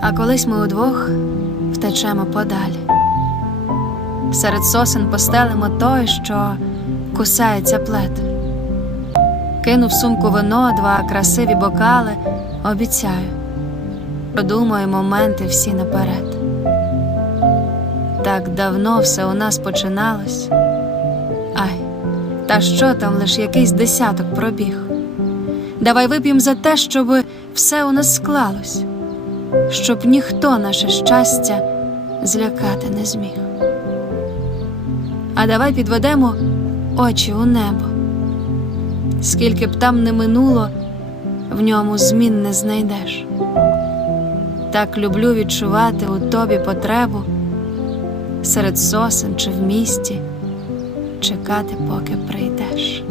А колись ми удвох втечемо подалі. Серед сосен постелимо той, що кусається плед. Кину в сумку вино, два красиві бокали, обіцяю, продумаю моменти всі наперед. Так давно все у нас починалось. Ай, та що там лиш якийсь десяток пробіг. Давай вип'єм за те, щоб все у нас склалось, щоб ніхто наше щастя злякати не зміг. А давай підведемо очі у небо. Скільки б там не минуло, в ньому змін не знайдеш. Так люблю відчувати у тобі потребу серед сосен чи в місті чекати, поки прийдеш.